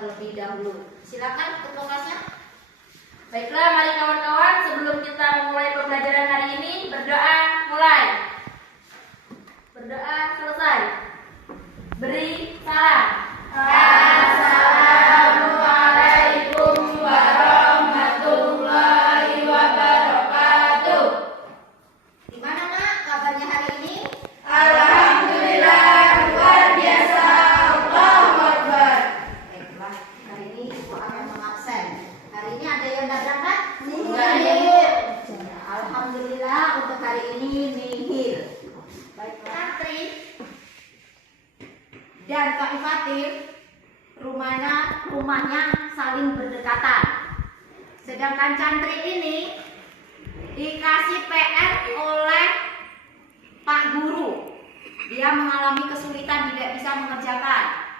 terlebih dahulu. Silakan untuk kelasnya. Baiklah, mari kawan-kawan, sebelum kita memulai pembelajaran hari ini, berdoa mulai. Berdoa selesai. Beri salam. Assalamualaikum warahmatullahi wabarakatuh. Gimana nak kabarnya hari ini? Alhamdulillah, luar biasa. Allahu Akbar. Baiklah, hari ini ibu akan mengabsen. Hari ini ada yang tidak berangkat? Enggak. Alhamdulillah untuk hari ini nihil. Baiklah. Santri dan Pak Ifatil rumahnya saling berdekatan. Sedangkan Cantri ini dikasih PR oleh Pak Guru. Dia mengalami kesulitan tidak bisa mengerjakan.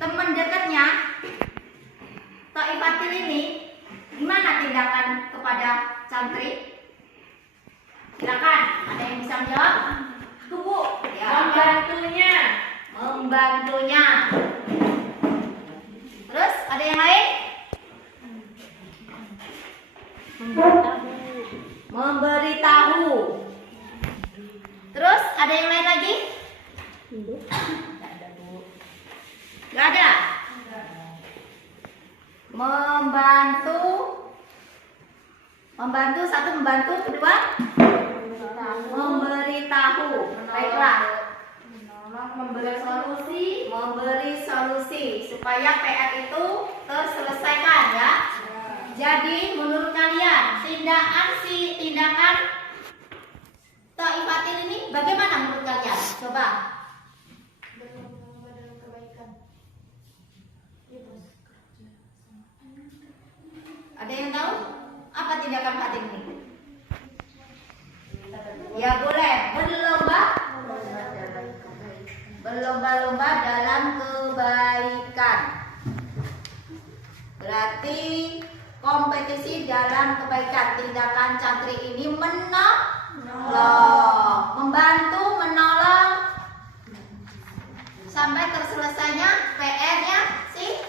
Teman dekatnya Pak Ifatil ini gimana tindakan kepada Cantri? Silakan, ada yang bisa menjawab? Tunggu. Ya. Membantunya. Terus ada yang lain? Memberitahu. Terus ada yang lain lagi? Gak ada. Membantu satu, membantu kedua memberitahu. Baiklah, memberi solusi supaya PR itu terselesaikan ya. Jadi menurut kalian tindakan Taifatil ini bagaimana menurut kalian? Coba. Ada yang tahu apa tindakan Fatil ini? Ya boleh berlomba-lomba dalam kebaikan. Berarti kompetisi dalam kebaikan. Tindakan Cantri ini membantu, menolong sampai terselesainya PR-nya si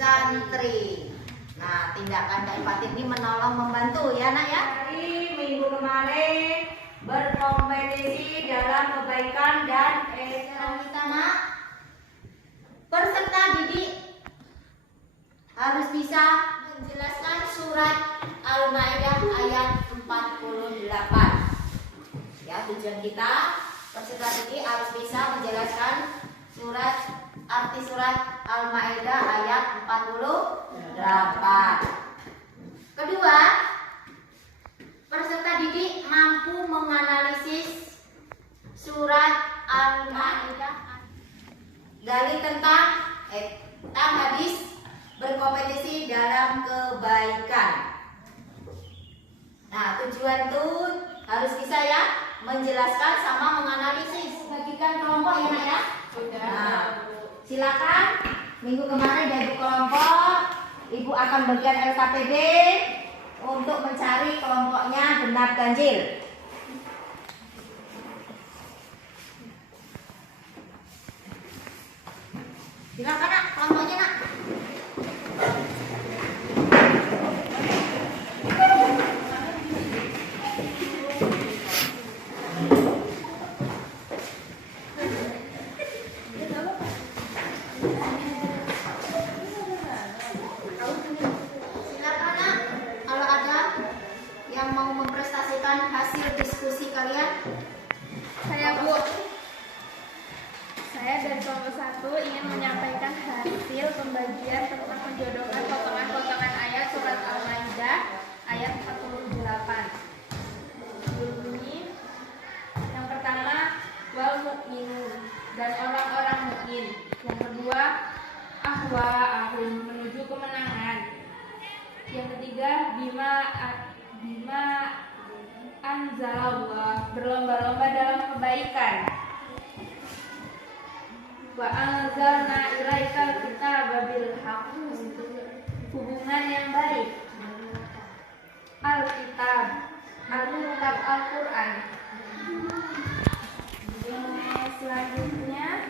Cantri. Nah, tindakan Kak Ifatil ini menolong, membantu ya nak ya. Hari minggu kemarin berkompetisi dalam kebaikan dan kita nak. Peserta didik harus bisa menjelaskan surat Al-Maidah ayat 48. Ya, tujuan kita peserta didik harus bisa menjelaskan arti surat Al-Maidah ayat 48. Kedua, peserta didik mampu menganalisis surat Al-Maidah dalil tentang hadis berkompetisi dalam kebaikan. Nah, tujuan tuh harus bisa ya menjelaskan sama menganalisis. Bagikan kelompok ya nak ya. Nah, silakan. Minggu kemarin dari kelompok, Ibu akan bagian LKPD untuk mencari kelompoknya genap ganjil. Silakan nak, kelompoknya nak. Silakan nak, kalau ada yang mau memprestasikan hasil diskusi kalian. Saya Bu. Saya dari kelompok 1 ingin menyampaikan hasil pembagian tentang menjodohkan potongan-potongan ayat surat Al-Maidah ayat 48. Berbunyi, yang pertama wal mukminun dan orang-orang mukmin. Yang kedua ahun menuju kemenangan. Yang ketiga bima anzalallah berlomba-lomba dalam kebaikan. Wa anzalna ilaikal kitaba bil haqq hubungan yang baik. Alkitab Al-Quran. Selanjutnya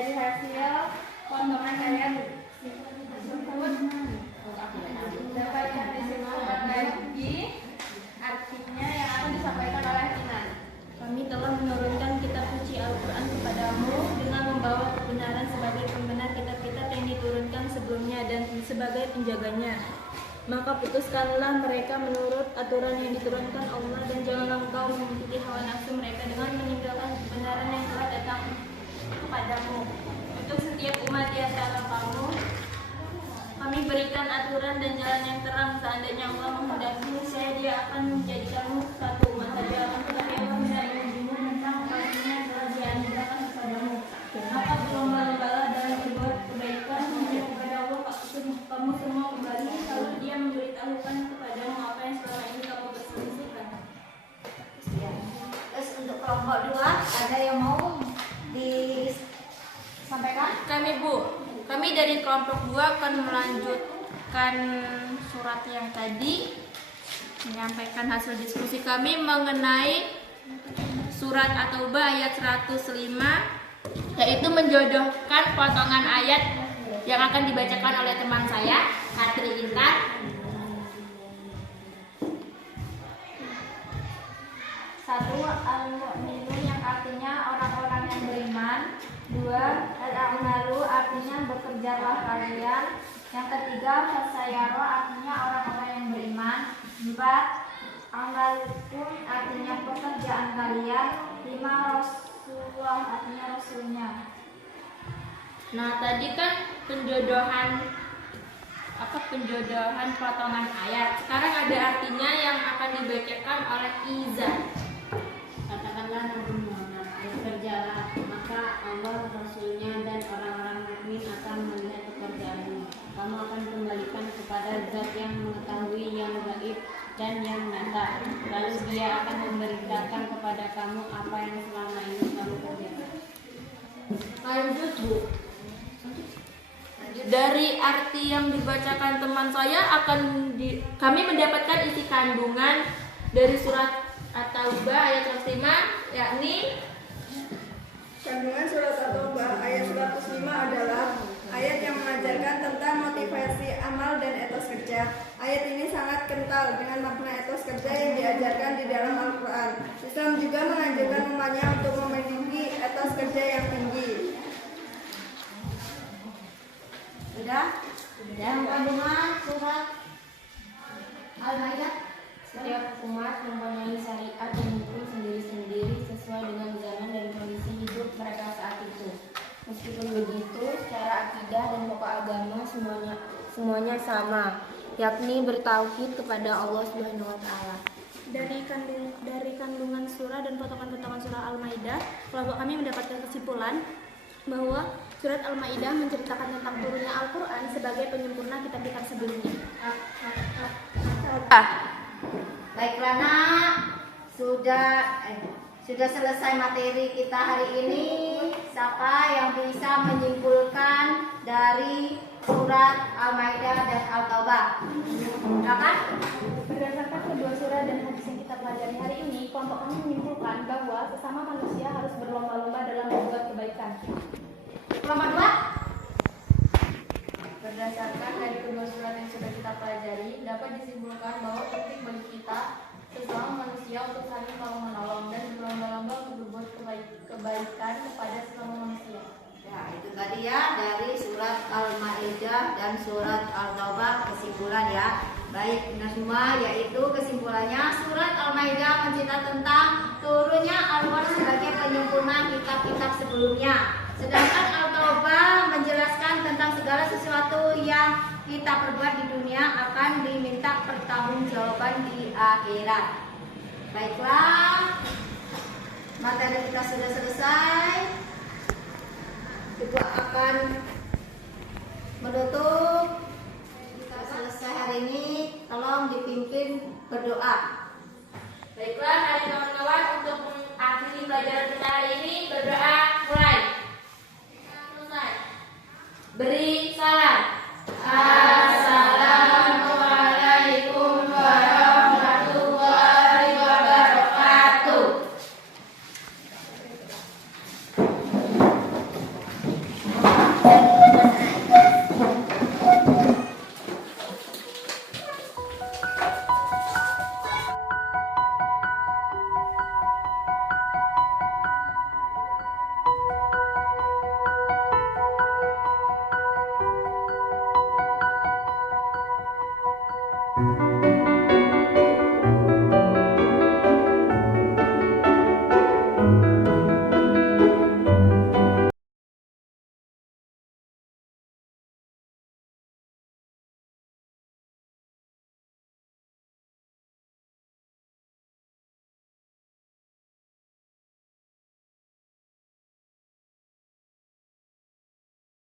Dari hasil potongan ayat tersebut dapat disimpulkan lagi artinya yang akan disampaikan oleh Inan. Kami telah menurunkan kitab suci Al-Quran kepadamu dengan membawa kebenaran sebagai pembenar kitab-kitab yang diturunkan sebelumnya dan sebagai penjaganya. Maka putuskanlah mereka menurut aturan yang diturunkan Allah dan janganlah engkau mengikuti hawa nafsu mereka dengan meninggalkan kebenaran yang telah datang kepadamu. Untuk setiap umat di antara kamu, kami berikan aturan dan jalan yang terang. Seandainya Allah menghendaki, saya dia akan menjadikanmu satu umat saja, akan tetapi Allah tidak mengujimu tentang apa-apa yang telah dianugerahkan kepadamu. Maka berlomba-lombalah dalam berbuat kebaikan hanya kepada Allah kamu semua kembali, lalu Dia memberitahukan kepadamu apa yang selama ini kamu perselisihkan. Terus untuk kelompok 2 ada yang mau disampaikan? Kami dari kelompok 2 akan melanjutkan surat yang tadi, menyampaikan hasil diskusi kami mengenai surat At-Taubah ayat 105, yaitu menjodohkan potongan ayat yang akan dibacakan oleh teman saya, Katri Intan. Satu, al-mu'minun yang artinya orang-orang yang beriman. 2, al-a'malu artinya bekerjalah kalian. Yang ketiga, fasayaro artinya orang-orang yang beriman. 4, amalukum artinya pekerjaan kalian. 5, rasulullah artinya rasulnya. Nah, tadi kan penjodohan potongan ayat. Sekarang ada artinya yang akan dibacakan oleh Iza. Katakanlah Nabi Muhammad, bekerjalah, maka Allah, Rasulnya, dan orang-orang mukmin akan melihat pekerjaanmu. Kamu akan kembalikan kepada Zat yang mengetahui yang gaib dan yang nyata. Lalu Dia akan memberitakan kepada kamu apa yang selama ini kamu kerjakan. Lanjut, Bu. Dari arti yang dibacakan teman saya kami mendapatkan isi kandungan dari surat At-Taubah ayat 105, yakni kandungan surat At-Taubah ayat 105 adalah ayat yang mengajarkan tentang motivasi amal dan etos kerja. Ayat ini sangat kental dengan makna etos kerja yang diajarkan di dalam Al-Quran. Islam juga menganjurkan umatnya untuk memiliki etos kerja yang tinggi. Sudah? Yang kandungan surat Al-Maidah. Setiap umat mempunyai syariat dan hukum sendiri-sendiri sesuai dengan zaman dan kondisi hidup mereka saat itu. Meskipun begitu, secara akidah dan pokok agama semuanya sama, yakni bertauhid kepada Allah Subhanahu wa taala. Dari kandungan surah dan potongan-potongan surah Al-Maidah, kelompok kami mendapatkan kesimpulan bahwa surat Al-Maidah menceritakan tentang turunnya Al-Quran sebagai penyempurna kitab-kitab sebelumnya. Baiklah nak, sudah selesai materi kita hari ini. Siapa yang bisa menyimpulkan dari surat Al-Maidah dan Al-Taubah? Silakan. Berdasarkan kedua surah dan hadis yang kita pelajari hari ini, kelompok kami menyimpulkan bahwa sesama manusia harus berlomba-lomba dalam membuat kebaikan. Kelompok 2. berdasarkan dari kedua surat yang sudah kita pelajari, dapat disimpulkan bahwa penting bagi kita sesama manusia untuk saling tolong-menolong dan berlomba-lomba untuk berbuat kebaikan kepada sesama manusia. Ya, itu tadi ya dari surat Al-Maidah dan surat Al-Taubah kesimpulan ya. Baik, nah semua yaitu kesimpulannya surat Al-Maidah menceritakan tentang turunnya Al-Quran sebagai penyempurna kitab-kitab sebelumnya. Sedangkan Al-Taubah menjelaskan tentang segala sesuatu yang kita perbuat di dunia akan diminta pertanggungjawaban di akhirat. Baiklah, materi kita sudah selesai. Kita akan menutup. Kita selesai hari ini. Tolong dipimpin berdoa.